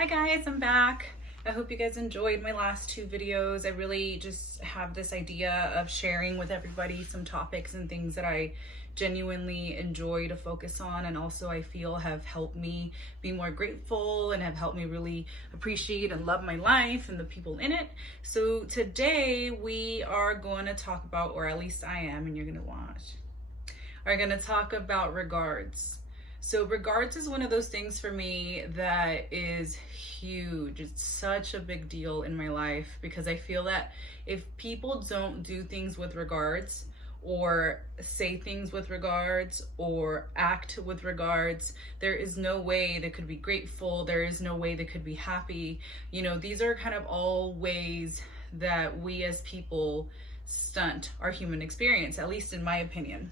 Hi guys, I'm back. I hope you guys enjoyed my last two videos. I really just have this idea of sharing with everybody some topics and things that I genuinely enjoy to focus on, and also I feel have helped me be more grateful and have helped me really appreciate and love my life and the people in it. So today we are going to talk about, or at least I am, and you're going to watch, are going to talk about regards. So regards is one of those things for me that is huge. It's such a big deal in my life because I feel that if people don't do things with regards, or say things with regards, or act with regards, there is no way they could be grateful. There is no way they could be happy. You know, these are kind of all ways that we as people stunt our human experience, at least in my opinion.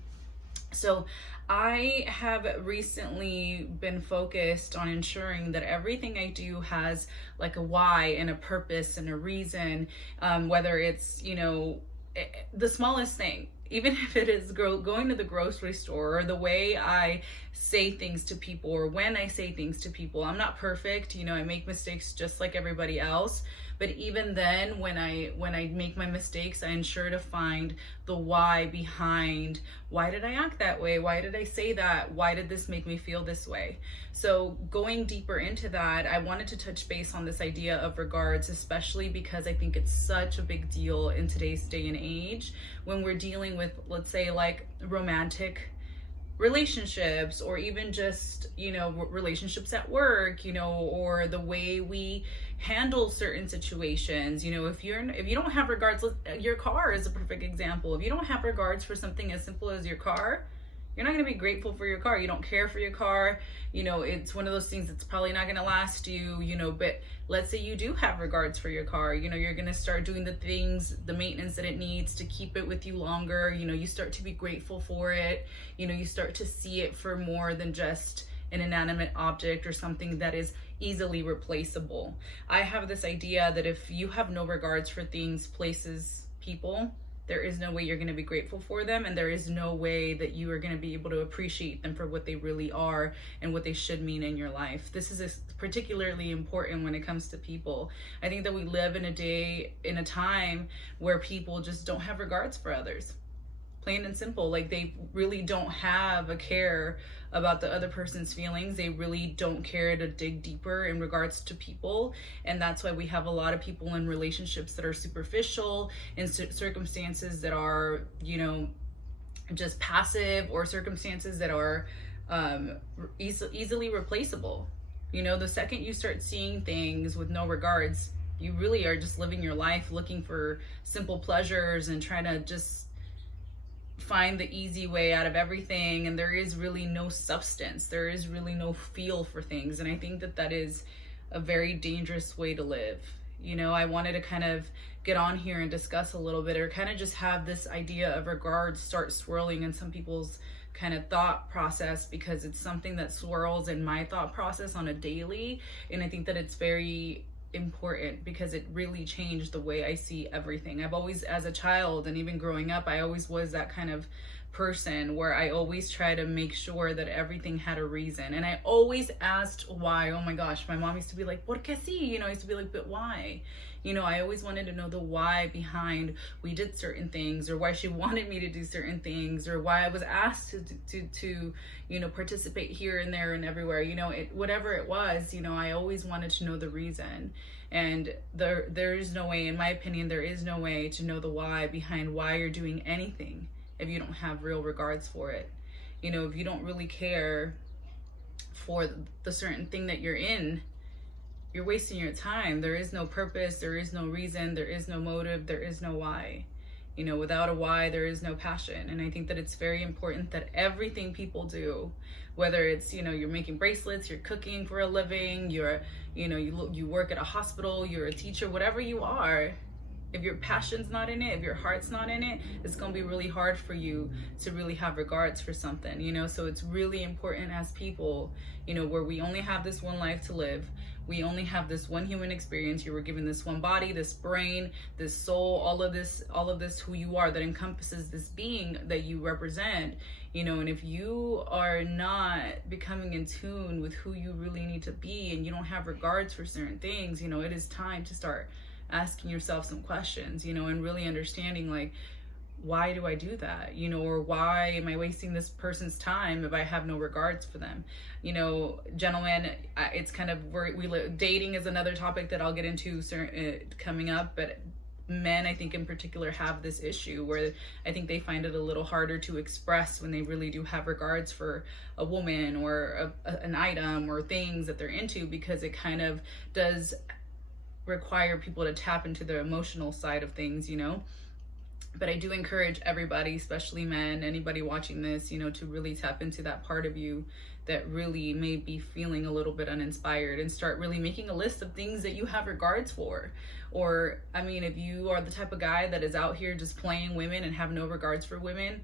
So I have recently been focused on ensuring that everything I do has like a why and a purpose and a reason, whether it's, the smallest thing, even if it is going to the grocery store, or the way I say things to people, or when I say things to people. I'm not perfect, I make mistakes just like everybody else. But even then, when I make my mistakes, I ensure to find the why behind, why did I act that way? Why did I say that? Why did this make me feel this way? So going deeper into that, I wanted to touch base on this idea of regards, especially because I think it's such a big deal in today's day and age when we're dealing with, let's say, like romantic relationships, or even just relationships at work, or the way we handle certain situations. If you don't have regards, your car is a perfect example. If you don't have regards for something as simple as your car, you're not going to be grateful for your car. You don't care for your car. It's one of those things that's probably not going to last you, but let's say you do have regards for your car. You're going to start doing the things, the maintenance that it needs to keep it with you longer. You start to be grateful for it. You start to see it for more than just an inanimate object or something that is easily replaceable. I have this idea that if you have no regards for things, places, people, there is no way you're going to be grateful for them, and there is no way that you are going to be able to appreciate them for what they really are and what they should mean in your life. This is particularly important when it comes to people. I think that we live in a time where people just don't have regards for others. Plain and simple. Like, they really don't have a care about the other person's feelings. They really don't care to dig deeper in regards to people. And that's why we have a lot of people in relationships that are superficial, in circumstances that are, just passive, or circumstances that are easily replaceable. The second you start seeing things with no regards, you really are just living your life looking for simple pleasures and trying to just find the easy way out of everything, and there is really no substance, there is really no feel for things. And I think that is a very dangerous way to live. I wanted to kind of get on here and discuss a little bit, or kind of just have this idea of regards start swirling in some people's kind of thought process, because it's something that swirls in my thought process on a daily. And I think that it's very important because it really changed the way I see everything. I've always, as a child and even growing up, I always was that kind of person where I always try to make sure that everything had a reason. And I always asked why. Oh my gosh, my mom used to be like, ¿por qué sí? I used to be like, but why? I always wanted to know the why behind we did certain things, or why she wanted me to do certain things, or why I was asked to participate here and there and everywhere. Whatever it was, I always wanted to know the reason. And there is no way, in my opinion, there is no way to know the why behind why you're doing anything if you don't have real regards for it. If you don't really care for the certain thing that you're in, you're wasting your time. There is no purpose, there is no reason, there is no motive, there is no why. Without a why, there is no passion. And I think that it's very important that everything people do, whether it's, you're making bracelets, you're cooking for a living, you work at a hospital, you're a teacher, whatever you are, if your passion's not in it, if your heart's not in it, it's going to be really hard for you to really have regards for something, So it's really important as people, where we only have this one life to live. We only have this one human experience. You were given this one body, this brain, this soul, all of this who you are that encompasses this being that you represent. you know. And if you are not becoming in tune with who you really need to be, and you don't have regards for certain things, you know, it is time to start asking yourself some questions, you know, and really understanding, like, why do I do that? You know, or why am I wasting this person's time if I have no regards for them? You know, gentlemen, it's kind of where dating is another topic that I'll get into coming up, but men, I think in particular, have this issue where I think they find it a little harder to express when they really do have regards for a woman or an item or things that they're into, because it kind of does require people to tap into their emotional side of things, you know. But I do encourage everybody, especially men, anybody watching this, you know, to really tap into that part of you that really may be feeling a little bit uninspired, and start really making a list of things that you have regards for. Or, I mean, if you are the type of guy that is out here just playing women and have no regards for women,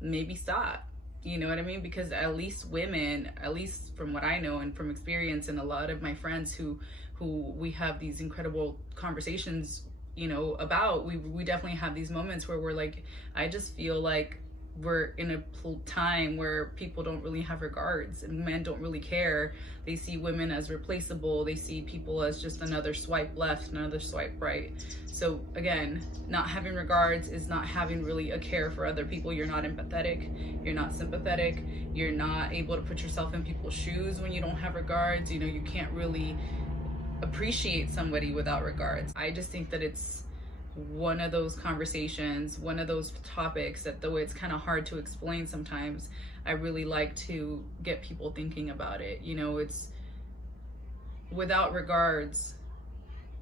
maybe stop. You know what I mean? Because at least women, at least from what I know and from experience, and a lot of my friends who we have these incredible conversations, you know, about, we definitely have these moments where we're like, I just feel like we're in a time where people don't really have regards, and men don't really care. They see women as replaceable. They see people as just another swipe left, another swipe right. So again, not having regards is not having really a care for other people. You're not empathetic. You're not sympathetic. You're not able to put yourself in people's shoes when you don't have regards. You know, you can't really appreciate somebody without regards. I just think that it's one of those conversations, one of those topics that, though it's kind of hard to explain sometimes, I really like to get people thinking about it. You know, it's without regards,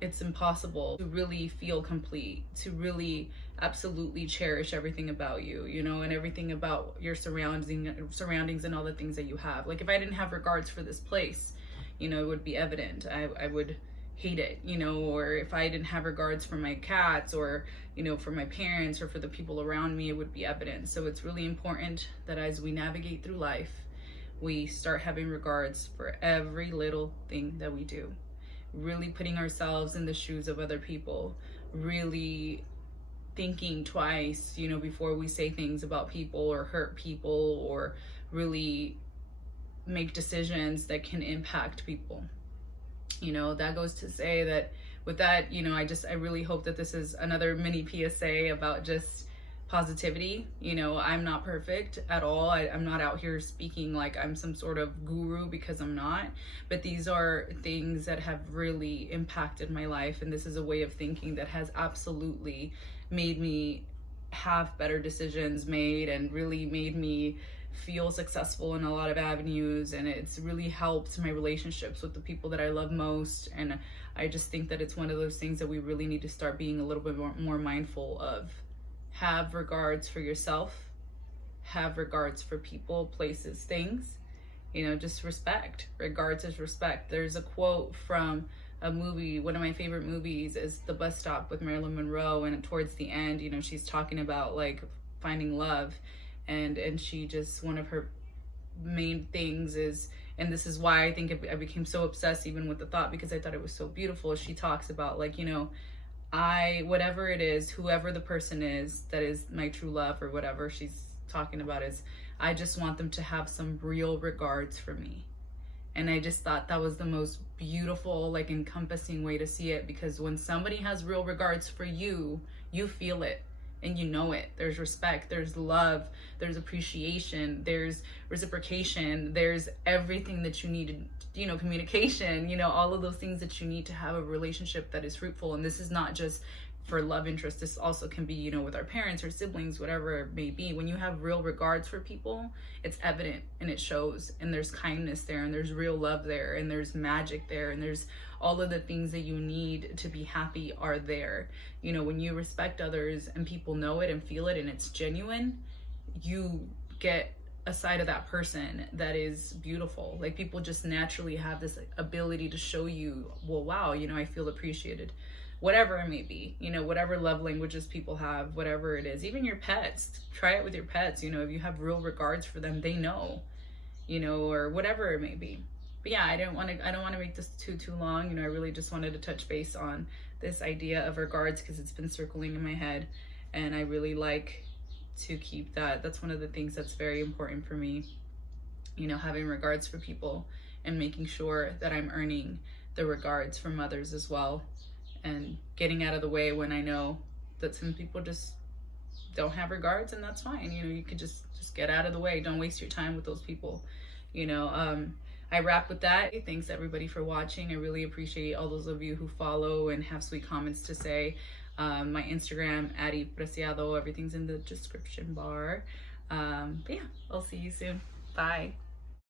it's impossible to really feel complete, to really absolutely cherish everything about you, you know, and everything about your surroundings and all the things that you have. Like, if I didn't have regards for this place, you know, it would be evident. I would hate it, you know. Or if I didn't have regards for my cats, or, you know, for my parents, or for the people around me, it would be evident. So it's really important that as we navigate through life, we start having regards for every little thing that we do. Really putting ourselves in the shoes of other people, really thinking twice, you know, before we say things about people or hurt people, or really make decisions that can impact people. You know, that goes to say that with that, you know, I really hope that this is another mini PSA about just positivity. You know, I'm not perfect at all. I'm not out here speaking like I'm some sort of guru, because I'm not. But these are things that have really impacted my life. And this is a way of thinking that has absolutely made me have better decisions made, and really made me feel successful in a lot of avenues. And it's really helped my relationships with the people that I love most. And I just think that it's one of those things that we really need to start being a little bit more mindful of. Have regards for yourself, have regards for people, places, things, you know, just respect. Regards is respect. There's a quote from a movie, one of my favorite movies is The Bus Stop with Marilyn Monroe, and towards the end, you know, she's talking about like finding love, and she just, one of her main things is, and this is why I think I became so obsessed even with the thought, because I thought it was so beautiful. She talks about, like, you know, whatever it is, whoever the person is that is my true love, or whatever she's talking about, is I just want them to have some real regards for me. And I just thought that was the most beautiful, like, encompassing way to see it, because when somebody has real regards for you, you feel it and you know it. There's respect, there's love, there's appreciation, there's reciprocation, there's everything that you need, you know, communication, you know, all of those things that you need to have a relationship that is fruitful. And this is not just for love interest. This also can be, you know, with our parents or siblings, whatever it may be. When you have real regards for people, it's evident and it shows, and there's kindness there, and there's real love there, and there's magic there, and there's all of the things that you need to be happy are there. You know, when you respect others and people know it and feel it and it's genuine, you get a side of that person that is beautiful. Like, people just naturally have this ability to show you, well, wow, you know, I feel appreciated. Whatever it may be, you know, whatever love languages people have, whatever it is. Even your pets, try it with your pets. You know, if you have real regards for them, they know, you know, or whatever it may be. But yeah, I don't want to make this too long. You know, I really just wanted to touch base on this idea of regards, because it's been circling in my head, and I really like to keep that. That's one of the things that's very important for me, you know, having regards for people and making sure that I'm earning the regards from others as well, and getting out of the way when I know that some people just don't have regards, and that's fine. You know, you could just get out of the way. Don't waste your time with those people, you know. I wrap with that. Thanks everybody for watching. I really appreciate all those of you who follow and have sweet comments to say. My Instagram, @Preciado, everything's in the description bar. But yeah, I'll see you soon. Bye.